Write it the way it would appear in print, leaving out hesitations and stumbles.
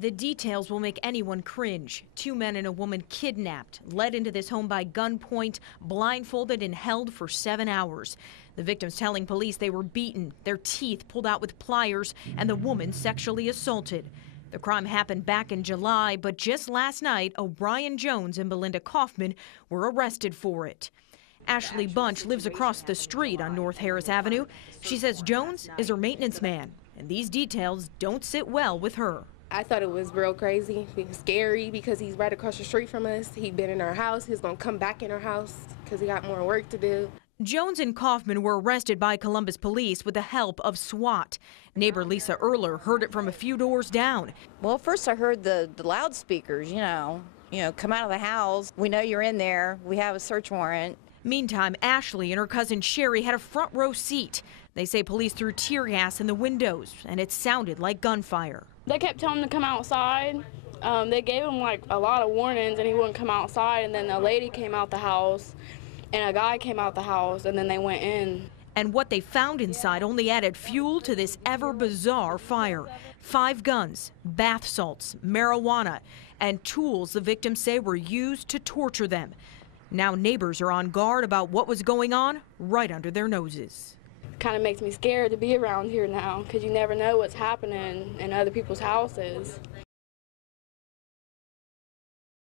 The details will make anyone cringe. 2 men and a woman kidnapped, led into this home by gunpoint, blindfolded and held for 7 hours. The victims telling police they were beaten, their teeth pulled out with pliers, and the woman sexually assaulted. The crime happened back in July, but just last night, O'Brien Jones and Belinda Kaufman were arrested for it. Ashley Bunch lives across the street on North Harris Avenue. She says Jones is her maintenance man, and these details don't sit well with her. I thought it was real crazy. It was scary because he's right across the street from us. He'd been in our house. He's going to come back in our house because he got more work to do. Jones and Kaufman were arrested by Columbus police with the help of SWAT. Neighbor Lisa Erler heard it from a few doors down. Well, first I heard the loudspeakers, you know, come out of the house. We know you're in there. We have a search warrant. Meantime, Ashley and her cousin Sherry had a front row seat. They say police threw tear gas in the windows, and it sounded like gunfire. They kept telling him to come outside. They gave him like a lot of warnings and he wouldn't come outside, and then a lady came out the house and a guy came out the house, and then they went in. And what they found inside only added fuel to this ever bizarre fire. 5 guns, bath salts, marijuana, and tools the victims say were used to torture them. Now neighbors are on guard about what was going on right under their noses. Kind of makes me scared to be around here now because you never know what's happening in other people's houses.